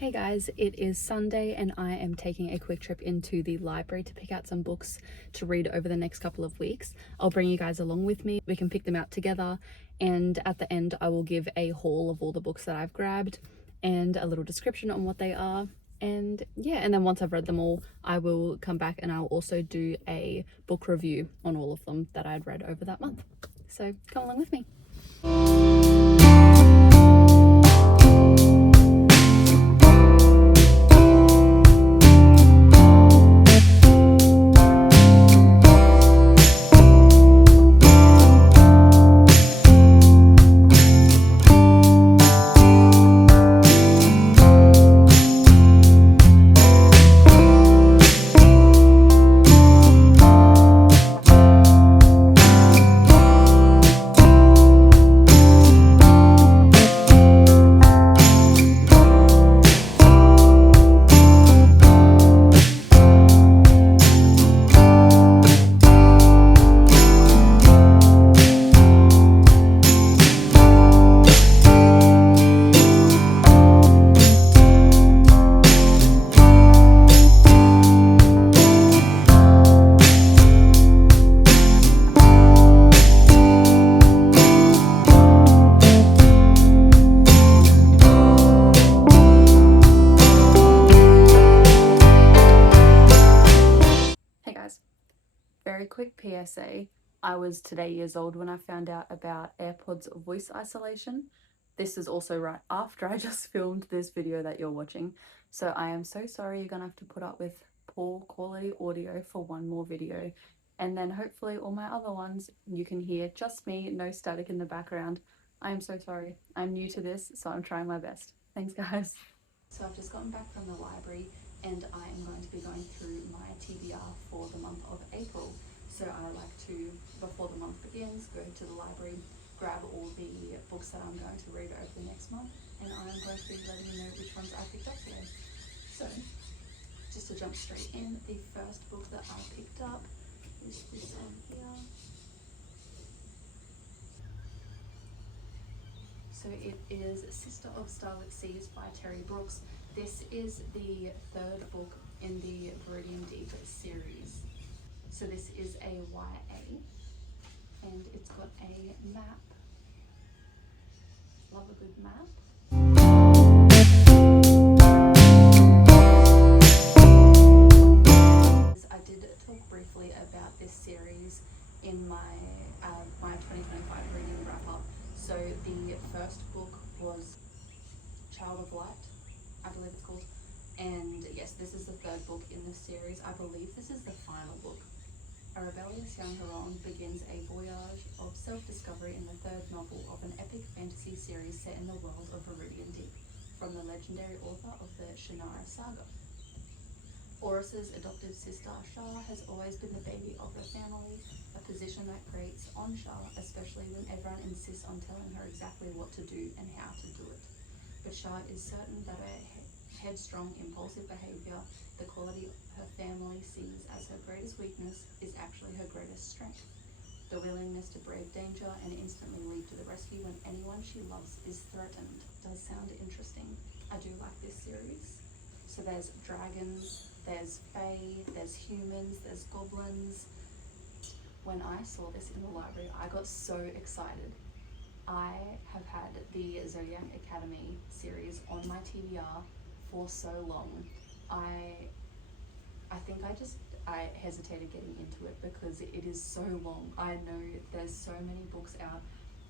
Hey guys, it is Sunday and I am taking a quick trip into the library to pick out some books to read over the next couple of weeks. I'll bring you guys along with me. We can pick them out together, and at the end I will give a haul of all the books that I've grabbed and a little description on what they are. And yeah, and then once I've read them all, I will come back and I'll also do a book review on all of them that I'd read over that month. So come along with me. Very quick PSA. I was today years old when I found out about AirPods voice isolation. This is also right after I just filmed this video that you're watching. So I am so sorry you're gonna have to put up with poor quality audio for one more video. And then hopefully all my other ones you can hear just me, no static in the background. I am so sorry. I'm new to this, so I'm trying my best. Thanks guys. So I've just gotten back from the library and I am going to be going through my TBR for the month of April. So I like to, before the month begins, go to the library, grab all the books that I'm going to read over the next month, and I'm going to be letting you know which ones I picked up today. So, just to jump straight in, the first book that I picked up is this one here. So it is Sister of Starlit Seas by Terry Brooks. This is the third book in the Viridian Deep series. So this is a YA, and it's got a map. Love a good map. I did talk briefly about this series in my 2025 reading wrap-up. So the first book was Child of Light, I believe it's called. And yes, this is the third book in this series. I believe this is the final book. A rebellious young Huron begins a voyage of self-discovery in the third novel of an epic fantasy series set in the world of Viridian Deep, from the legendary author of the Shannara saga. Oris's adoptive sister, Shah, has always been the baby of the family, a position that grates on Shah, especially when everyone insists on telling her exactly what to do and how to do it. But Shah is certain that her headstrong, impulsive behavior, the quality her family sees as her greatest weakness, is actually her greatest strength. The willingness to brave danger and instantly leap to the rescue when anyone she loves is threatened. Does sound interesting. I do like this series. So there's dragons, there's fae, there's humans, there's goblins. When I saw this in the library, I got so excited. I have had the Zodiac Academy series on my TBR for so long. I think I hesitated getting into it because it is so long. I know there's so many books out,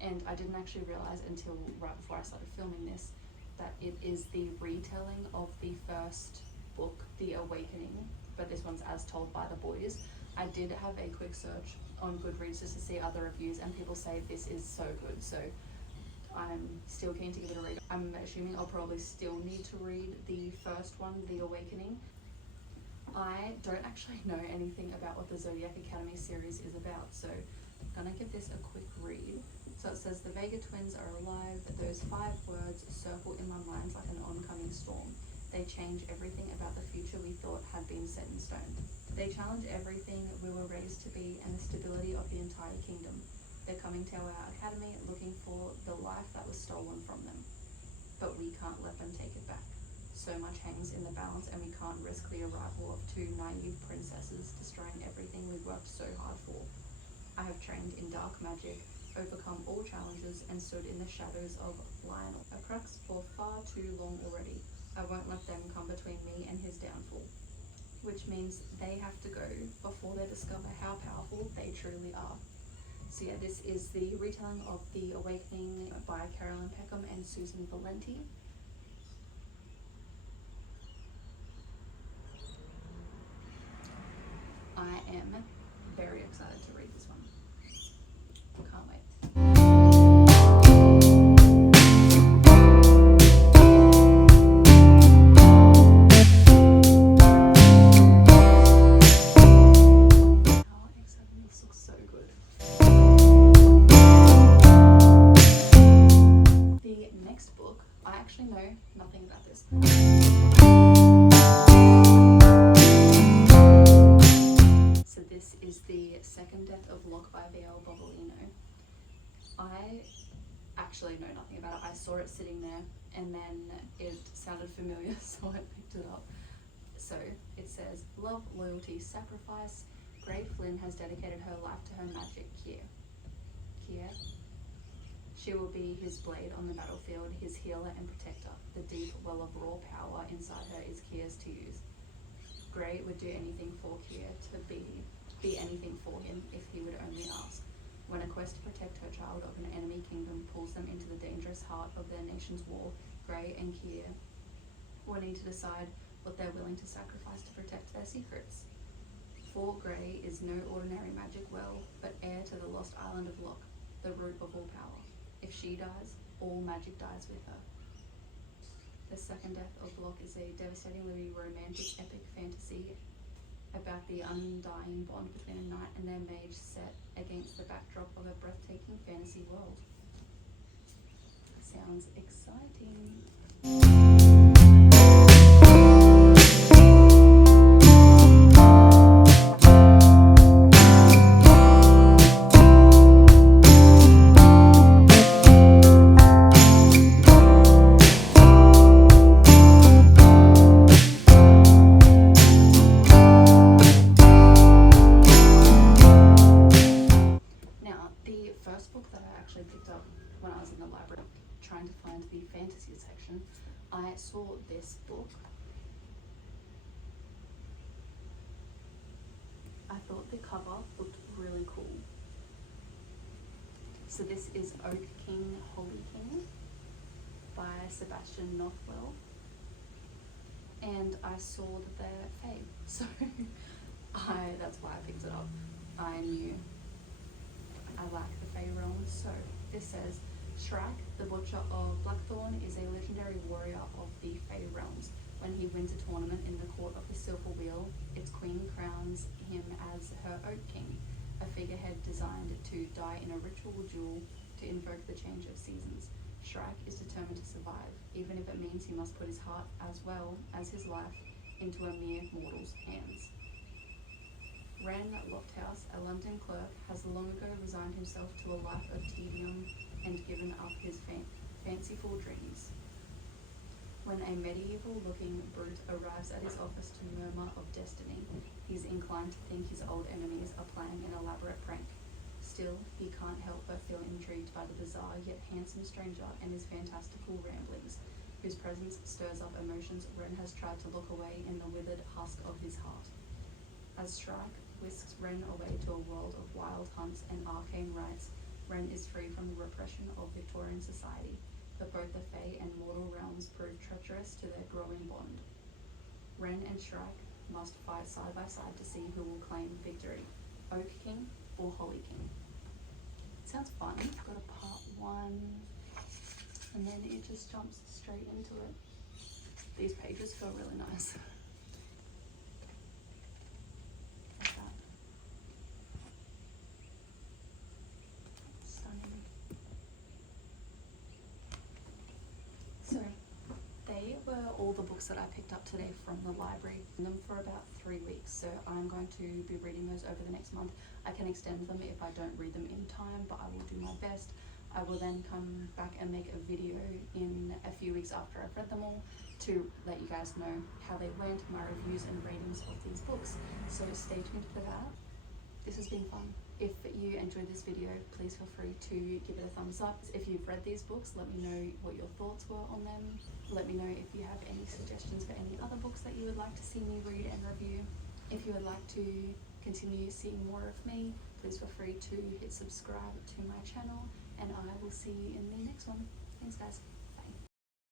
and I didn't actually realize until right before I started filming this that it is the retelling of the first book, The Awakening, but this one's as told by the boys. I did have a quick search on Goodreads just to see other reviews, and people say this is so good, so I'm still keen to give it a read. I'm assuming I'll probably still need to read the first one, The Awakening. I don't actually know anything about what the Zodiac Academy series is about, so I'm gonna give this a quick read. So it says, the Vega twins are alive. Those 5 words circle in my mind like an oncoming storm. They change everything about the future we thought had been set in stone. They challenge everything we were raised to be and the stability of the entire kingdom. They're coming to our academy looking for the life that was stolen from them. But we can't let them take it back. So much hangs in the balance, and we can't risk the arrival of two naive princesses destroying everything we worked so hard for. I have trained in dark magic, overcome all challenges, and stood in the shadows of Lionel, a crux for far too long already. I won't let them come between me and his downfall. Which means they have to go before they discover how powerful they truly are. So yeah, this is the retelling of The Awakening by Carolyn Peckham and Susan Valenti. I am very excited to read this one. Can't wait. How exciting, this looks so good. The next book, I actually know nothing about this. So this is The Second Death of Locke by V.L. Bobolino. I actually know nothing about it. I saw it sitting there and then it sounded familiar, so I picked it up. So it says, love, loyalty, sacrifice. Grey Flynn has dedicated her life to her magic, Kier. She will be his blade on the battlefield, his healer and protector. The deep well of raw power inside her is Kier's to use. Grey would do anything for Kier, to be anything for him if he would only ask. When a quest to protect her child of an enemy kingdom pulls them into the dangerous heart of their nation's war, Grey and Kier will need to decide what they're willing to sacrifice to protect their secrets. For Grey is no ordinary magic well, but heir to the lost island of Locke, the root of all power. If she dies, all magic dies with her. The Second Death of Locke is a devastatingly romantic epic fantasy about the undying bond between a knight and their mage set against the backdrop of a breathtaking fantasy world. Sounds exciting. Picked up when I was in the library trying to find the fantasy section. I saw this book. I thought the cover looked really cool. So this is Oak King, Holy King by Sebastian Northwell. And I saw that they're Fae, so that's why I picked it up. I knew I like the Fae realms. So this says, Shrike, the Butcher of Blackthorn, is a legendary warrior of the Fae realms. When he wins a tournament in the court of the Silver Wheel, its queen crowns him as her Oak King, a figurehead designed to die in a ritual duel to invoke the change of seasons. Shrike is determined to survive, even if it means he must put his heart as well as his life into a mere mortal's hands. Wren Lofthouse, a London clerk, has long ago resigned himself to a life of tedium and given up his fanciful dreams. When a medieval-looking brute arrives at his office to murmur of destiny, he's inclined to think his old enemies are playing an elaborate prank. Still, he can't help but feel intrigued by the bizarre yet handsome stranger and his fantastical ramblings, whose presence stirs up emotions Wren has tried to look away in the withered husk of his heart. As Shrike whisks Wren away to a world of wild hunts and arcane rites, Wren is free from the repression of Victorian society, but both the Fae and mortal realms prove treacherous to their growing bond. Wren and Shrike must fight side by side to see who will claim victory, Oak King or Holy King. Sounds fun. I've got a part 1, and then it just jumps straight into it. These pages feel really nice. Like that. Stunning. So, they were all the books that I picked up today from the library. I'm them for about 3 weeks, so I'm going to be reading those over the next month. I can extend them if I don't read them in time, but I will do my best. I will then come back and make a video in a few weeks after I've read them all to let you guys know how they went, my reviews and ratings of these books. So stay tuned for that. This has been fun. If you enjoyed this video, please feel free to give it a thumbs up. If you've read these books, let me know what your thoughts were on them. Let me know if you have any suggestions for any other books that you would like to see me read and review. If you would like to continue seeing more of me, please feel free to hit subscribe to my channel, and I will see you in the next one. Thanks guys.